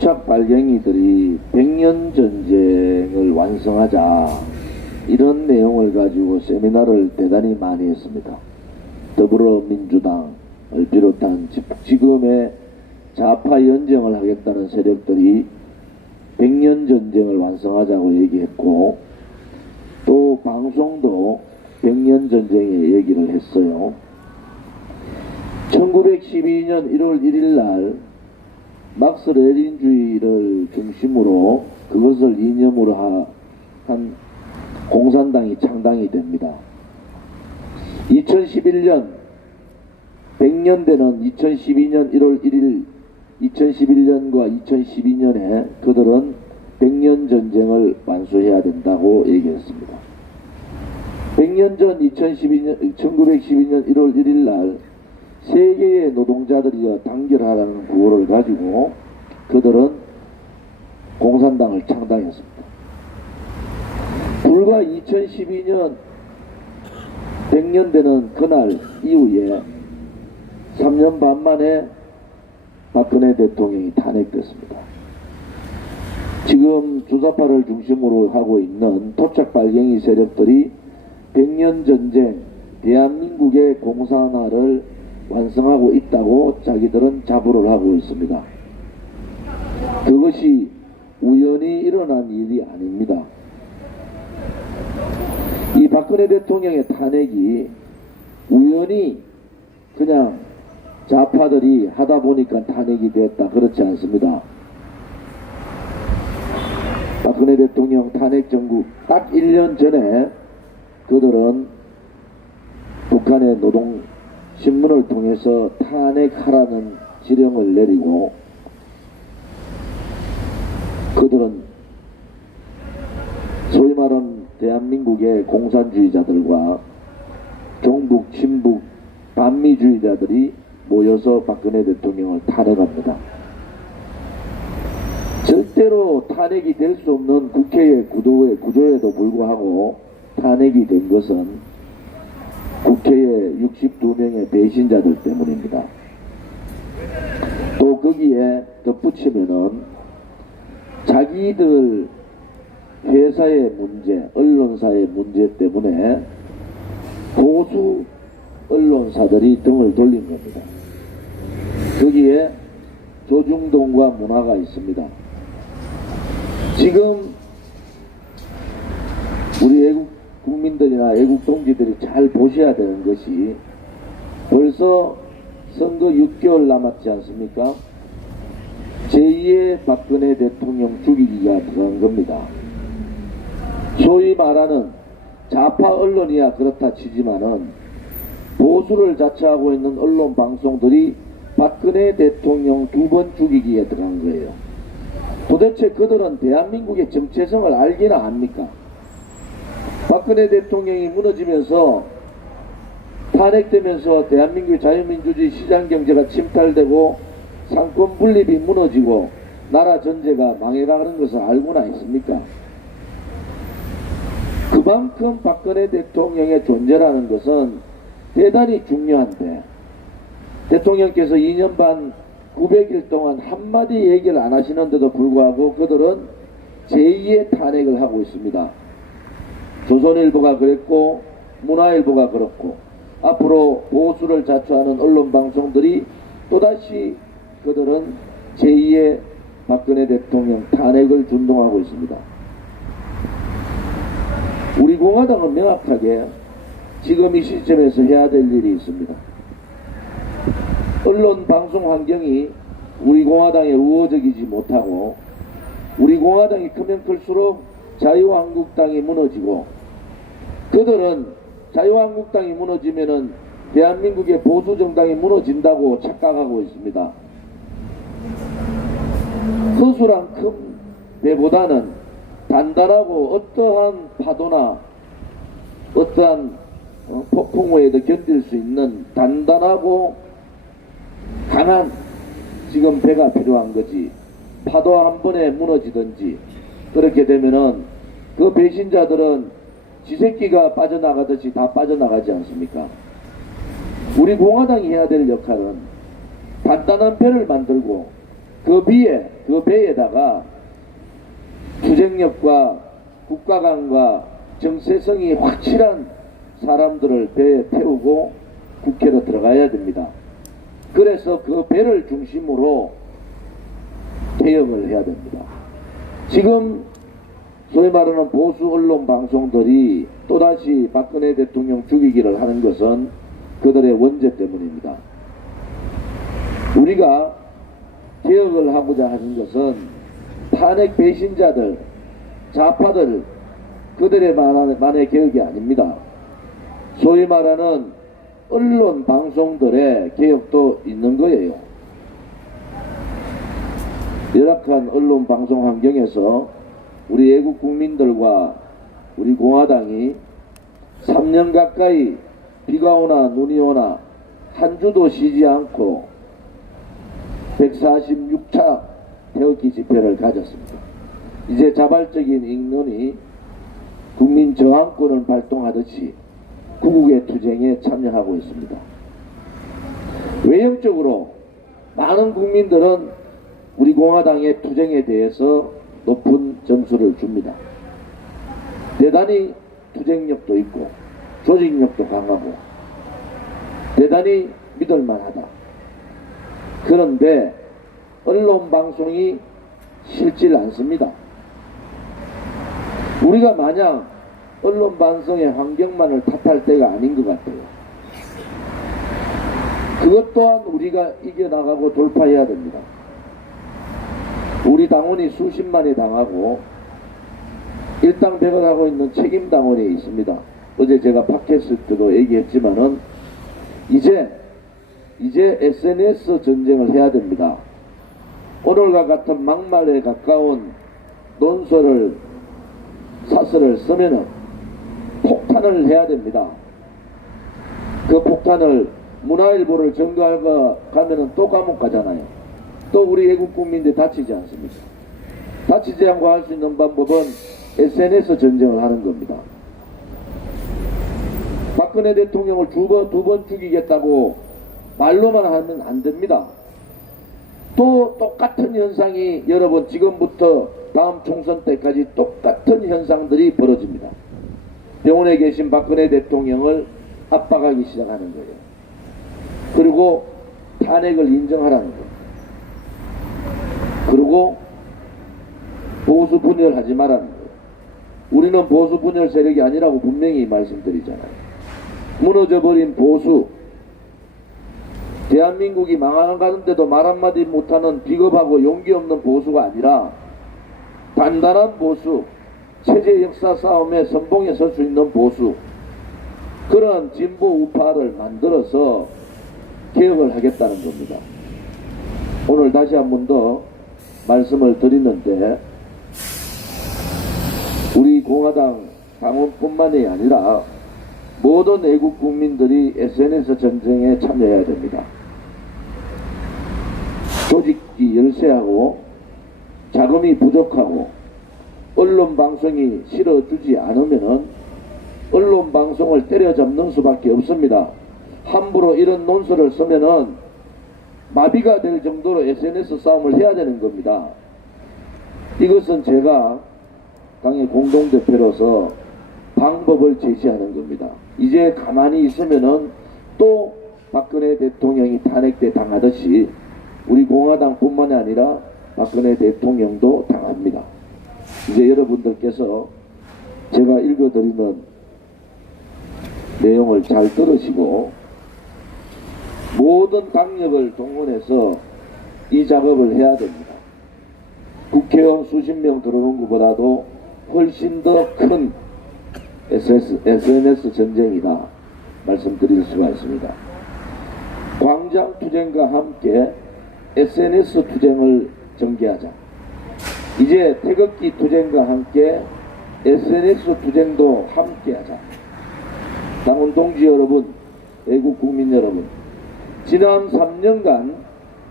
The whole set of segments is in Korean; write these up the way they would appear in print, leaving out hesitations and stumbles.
토착 발갱이들이 백년 전쟁을 완성하자 이런 내용을 가지고 세미나를 대단히 많이 했습니다. 더불어민주당을 비롯한 지금의 좌파 연정을 하겠다는 세력들이 백년 전쟁을 완성하자고 얘기했고, 또 방송도 백년 전쟁의 얘기를 했어요. 1912년 1월 1일 날 막스 레닌주의를 중심으로 그것을 이념으로 한 공산당이 창당이 됩니다. 2011년 100년 되는 2012년 1월 1일 2011년과 2012년에 그들은 백년 전쟁을 완수해야 된다고 얘기했습니다. 100년 전 1912년 1월 1일 날 세계의 노동자들이 단결하라는 구호를 가지고 그들은 공산당을 창당했습니다. 불과 2012년 100년 되는 그날 이후에 3년 반 만에 박근혜 대통령이 탄핵됐습니다. 지금 주사파를 중심으로 하고 있는 토착 발갱이 세력들이 백년 전쟁, 대한민국의 공산화를 완성하고 있다고 자기들은 자부를 하고 있습니다. 그것이 우연히 일어난 일이 아닙니다. 이 박근혜 대통령의 탄핵이 우연히 그냥 좌파들이 하다 보니까 탄핵이 되었다, 그렇지 않습니다. 박근혜 대통령 탄핵 정국 딱 1년 전에 그들은 북한의 노동신문을 통해서 탄핵하라는 지령을 내리고, 그들은 소위 말하는 대한민국의 공산주의자들과 종북, 친북, 반미주의자들이 모여서 박근혜 대통령을 탄핵합니다. 절대로 탄핵이 될 수 없는 국회의 구조에도 불구하고 탄핵이 된 것은 국회의 62명의 배신자들 때문입니다. 또 거기에 덧붙이면은 자기들 회사의 문제, 언론사의 문제 때문에 보수 언론사들이 등을 돌린 겁니다. 거기에 조중동과 문화가 있습니다. 지금 우리 애국 국민들이나 애국 동지들이 잘 보셔야 되는 것이, 벌써 선거 6개월 남았지 않습니까? 제2의 박근혜 대통령 죽이기가 들어간 겁니다. 소위 말하는 좌파 언론이야 그렇다 치지만은 보수를 자처하고 있는 언론 방송들이 박근혜 대통령 2번 죽이기에 들어간 거예요. 도대체 그들은 대한민국의 정체성을 알기나 합니까? 박근혜 대통령이 무너지면서, 탄핵되면서 대한민국의 자유민주주의 시장경제가 침탈되고 상권 분립이 무너지고 나라 전체가 망해가는 것을 알고나 있습니까? 그만큼 박근혜 대통령의 존재라는 것은 대단히 중요한데, 대통령께서 2년 반 900일 동안 한마디 얘기를 안 하시는데도 불구하고 그들은 제2의 탄핵을 하고 있습니다. 조선일보가 그랬고 문화일보가 그렇고, 앞으로 보수를 자처하는 언론방송들이 또다시 그들은 제2의 박근혜 대통령 탄핵을 준동하고 있습니다. 우리 공화당은 명확하게 지금 이 시점에서 해야 될 일이 있습니다. 언론 방송 환경이 우리 공화당에 우호적이지 못하고, 우리 공화당이 크면 클수록 자유한국당이 무너지고, 그들은 자유한국당이 무너지면은 대한민국의 보수정당이 무너진다고 착각하고 있습니다. 허술한 큰 배보다는 단단하고 어떠한 파도나 어떠한 폭풍우에도 견딜 수 있는 단단하고 강한 지금 배가 필요한 거지, 파도 한 번에 무너지든지 그렇게 되면은 그 배신자들은 지새끼가 빠져나가듯이 다 빠져나가지 않습니까? 우리 공화당이 해야 될 역할은 단단한 배를 만들고 그 배에다가 투쟁력과 국가관과 정체성이 확실한 사람들을 배에 태우고 국회로 들어가야 됩니다. 그래서 그 배를 중심으로 개혁을 해야 됩니다. 지금 소위 말하는 보수 언론 방송들이 또다시 박근혜 대통령 죽이기를 하는 것은 그들의 원죄 때문입니다. 우리가 개혁을 하고자 하는 것은 탄핵 배신자들, 좌파들, 그들의 만의 개혁이 아닙니다. 소위 말하는 언론 방송들의 개혁도 있는 거예요. 열악한 언론 방송 환경에서 우리 애국 국민들과 우리 공화당이 3년 가까이 비가 오나 눈이 오나 한 주도 쉬지 않고 146차 태극기 집회를 가졌습니다. 이제 자발적인 인원이 국민 저항권을 발동하듯이 구국의 투쟁에 참여하고 있습니다. 외형적으로 많은 국민들은 우리 공화당의 투쟁에 대해서 높은 점수를 줍니다. 대단히 투쟁력도 있고 조직력도 강하고 대단히 믿을만하다. 그런데 언론 방송이 싫질 않습니다. 우리가 마냥 언론 방송의 환경만을 탓할 때가 아닌 것 같아요. 그것 또한 우리가 이겨나가고 돌파해야 됩니다. 우리 당원이 수십만이 당하고 일당백을 하고 있는 책임당원이 있습니다. 어제 제가 팟캐스트도 얘기했지만은 이제 SNS 전쟁을 해야 됩니다. 오늘과 같은 막말에 가까운 논설을 사설을 쓰면은 폭탄을 해야 됩니다. 그 폭탄을 문화일보를 점거하고 가면은 또 감옥 가잖아요. 또 우리 애국 국민들 다치지 않습니까? 다치지 않고 할 수 있는 방법은 SNS 전쟁을 하는 겁니다. 박근혜 대통령을 두 번 죽이겠다고 말로만 하면 안 됩니다. 또 똑같은 현상이 여러분 지금부터 다음 총선 때까지 똑같은 현상들이 벌어집니다. 병원에 계신 박근혜 대통령을 압박하기 시작하는 거예요. 그리고 탄핵을 인정하라는 거예요. 그리고 보수 분열하지 말라는 거예요. 우리는 보수 분열 세력이 아니라고 분명히 말씀드리잖아요. 무너져버린 보수, 대한민국이 망가는데도 말 한마디 못하는 비겁하고 용기 없는 보수가 아니라 단단한 보수, 체제 역사 싸움에 선봉에 설 수 있는 보수, 그런 진보 우파를 만들어서 개혁을 하겠다는 겁니다. 오늘 다시 한 번 더 말씀을 드리는데 우리 공화당 당원뿐만이 아니라 모든 애국 국민들이 SNS 전쟁에 참여해야 됩니다. 조직이 열세하고 자금이 부족하고 언론 방송이 실어주지 않으면은 언론 방송을 때려잡는 수밖에 없습니다. 함부로 이런 논설을 쓰면은 마비가 될 정도로 SNS 싸움을 해야 되는 겁니다. 이것은 제가 당의 공동대표로서 방법을 제시하는 겁니다. 이제 가만히 있으면은 또 박근혜 대통령이 탄핵때 당하듯이 우리 공화당뿐만이 아니라 박근혜 대통령도 당합니다. 이제 여러분들께서 제가 읽어드리는 내용을 잘 들으시고 모든 당력을 동원해서 이 작업을 해야 됩니다. 국회의원 수십 명 들어오는 것보다도 훨씬 더 큰 SNS 전쟁이다 말씀드릴 수가 있습니다. 광장 투쟁과 함께 SNS 투쟁을 전개하자. 이제 태극기 투쟁과 함께 SNS 투쟁도 함께하자. 당원 동지 여러분, 애국 국민 여러분, 지난 3년간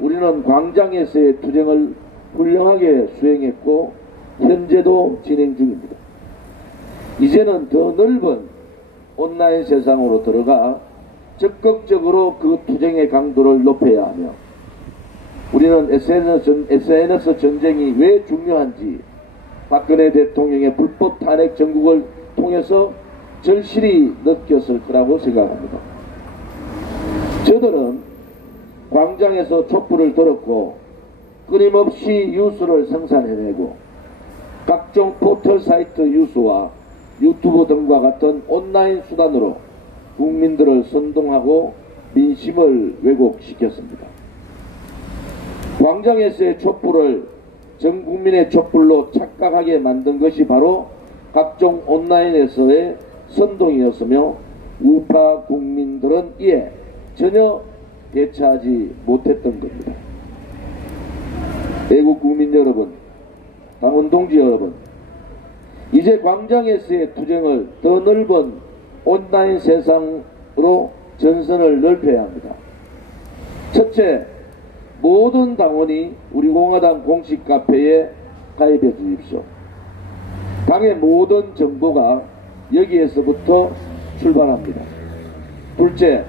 우리는 광장에서의 투쟁을 훌륭하게 수행했고 현재도 진행 중입니다. 이제는 더 넓은 온라인 세상으로 들어가 적극적으로 그 투쟁의 강도를 높여야 하며 우리는 SNS 전쟁이 왜 중요한지 박근혜 대통령의 불법 탄핵 정국을 통해서 절실히 느꼈을 거라고 생각합니다. 저들은 광장에서 촛불을 들었고 끊임없이 뉴스를 생산해내고 각종 포털 사이트 뉴스와 유튜브 등과 같은 온라인 수단으로 국민들을 선동하고 민심을 왜곡시켰습니다. 광장에서의 촛불을 전 국민의 촛불로 착각하게 만든 것이 바로 각종 온라인에서의 선동이었으며 우파 국민들은 이에 전혀 대처하지 못했던 겁니다. 애국 국민 여러분, 당원 동지 여러분, 이제 광장에서의 투쟁을 더 넓은 온라인 세상으로 전선을 넓혀야 합니다. 첫째, 모든 당원이 우리 공화당 공식 카페에 가입해 주십시오. 당의 모든 정보가 여기에서부터 출발합니다. 둘째,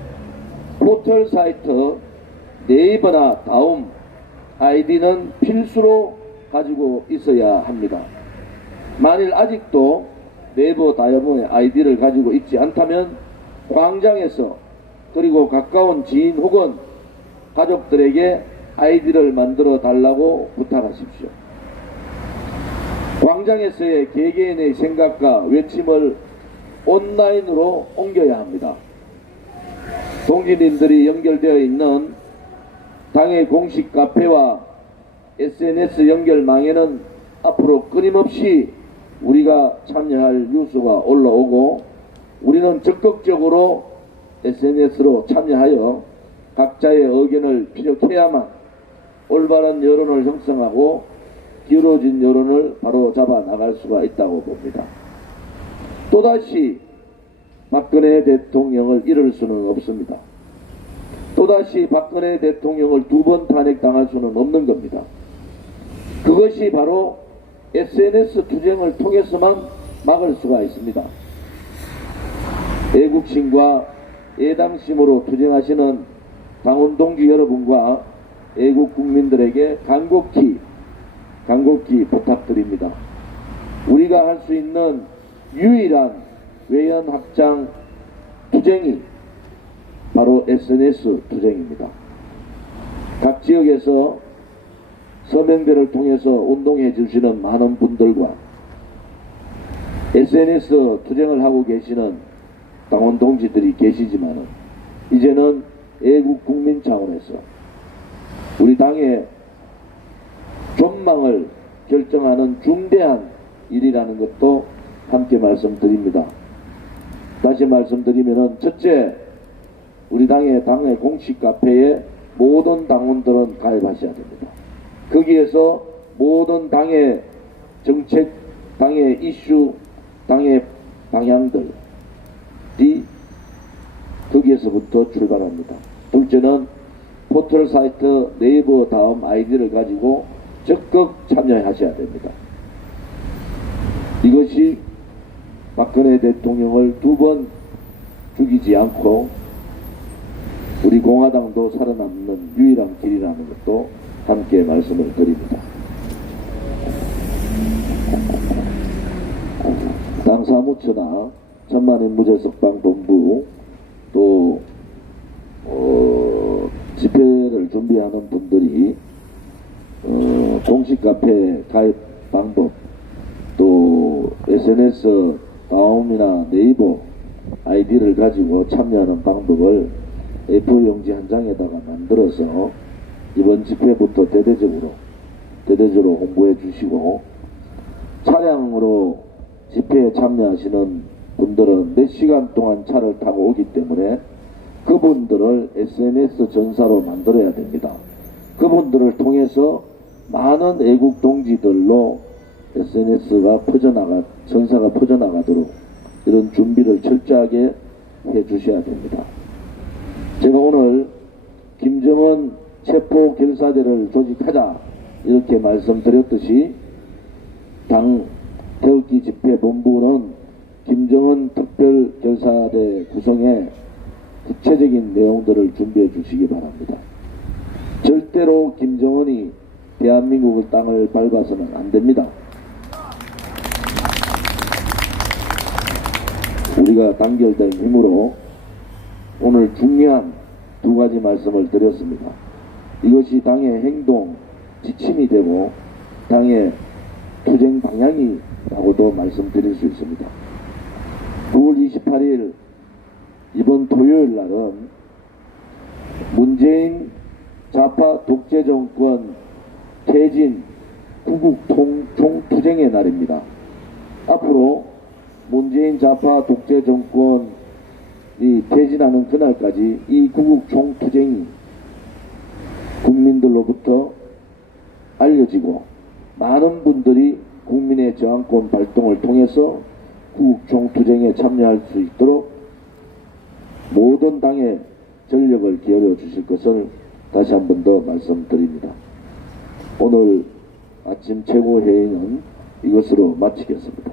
포털 사이트 네이버나 다음 아이디는 필수로 가지고 있어야 합니다. 만일 아직도 네이버 다음의 아이디를 가지고 있지 않다면 광장에서 그리고 가까운 지인 혹은 가족들에게 아이디를 만들어 달라고 부탁하십시오. 광장에서의 개개인의 생각과 외침을 온라인으로 옮겨야 합니다. 동지님들이 연결되어 있는 당의 공식 카페와 SNS 연결망에는 앞으로 끊임없이 우리가 참여할 뉴스가 올라오고 우리는 적극적으로 SNS로 참여하여 각자의 의견을 피력해야만 올바른 여론을 형성하고 기울어진 여론을 바로잡아 나갈 수가 있다고 봅니다. 또다시 박근혜 대통령을 잃을 수는 없습니다. 또다시 박근혜 대통령을 두 번 탄핵당할 수는 없는 겁니다. 그것이 바로 SNS 투쟁을 통해서만 막을 수가 있습니다. 애국심과 애당심으로 투쟁하시는 당원 동지 여러분과 애국 국민들에게 간곡히 부탁드립니다. 우리가 할 수 있는 유일한 외연 확장 투쟁이 바로 SNS 투쟁입니다. 각 지역에서 서명대를 통해서 운동해 주시는 많은 분들과 SNS 투쟁을 하고 계시는 당원 동지들이 계시지만은 이제는 애국 국민 차원에서 우리 당의 전망을 결정하는 중대한 일이라는 것도 함께 말씀드립니다. 다시 말씀드리면은 첫째, 우리 당의 공식 카페에 모든 당원들은 가입하셔야 됩니다. 거기에서 모든 당의 정책, 당의 이슈, 당의 방향들이 거기에서부터 출발합니다. 둘째는 포털 사이트 네이버 다음 아이디를 가지고 적극 참여하셔야 됩니다. 이것이 박근혜 대통령을 두 번 죽이지 않고 우리 공화당도 살아남는 유일한 길이라는 것도 함께 말씀을 드립니다. 당 사무처나 천만인 무죄석방본부 또 집회를 준비하는 분들이 공식 카페 가입 방법 또 SNS 다음이나 네이버 아이디를 가지고 참여하는 방법을 A4용지 한 장에다가 만들어서 이번 집회부터 대대적으로 홍보해 주시고 차량으로 집회에 참여하시는 분들은 몇 시간 동안 차를 타고 오기 때문에 그분들을 SNS 전사로 만들어야 됩니다. 그분들을 통해서 많은 애국 동지들로 SNS가 전사가 퍼져나가도록 이런 준비를 철저하게 해 주셔야 됩니다. 제가 오늘 김정은 체포 결사대를 조직하자 이렇게 말씀드렸듯이 당 태극기 집회 본부는 김정은 특별 결사대 구성에 구체적인 내용들을 준비해 주시기 바랍니다. 절대로 김정은이 대한민국의 땅을 밟아서는 안 됩니다. 우리가 단결된 힘으로 오늘 중요한 두 가지 말씀을 드렸습니다. 이것이 당의 행동 지침이 되고 당의 투쟁 방향이라고도 말씀드릴 수 있습니다. 9월 28일 이번 토요일 날은 문재인 좌파 독재 정권 퇴진 구국 총투쟁의 날입니다. 앞으로 문재인 좌파 독재 정권이 퇴진하는 그날까지 이 구국 총투쟁이 국민들로부터 알려지고 많은 분들이 국민의 저항권 발동을 통해서 구국 총투쟁에 참여할 수 있도록 모든 당에 전력을 기울여 주실 것을 다시 한 번 더 말씀드립니다. 오늘 아침 최고회의는 이것으로 마치겠습니다.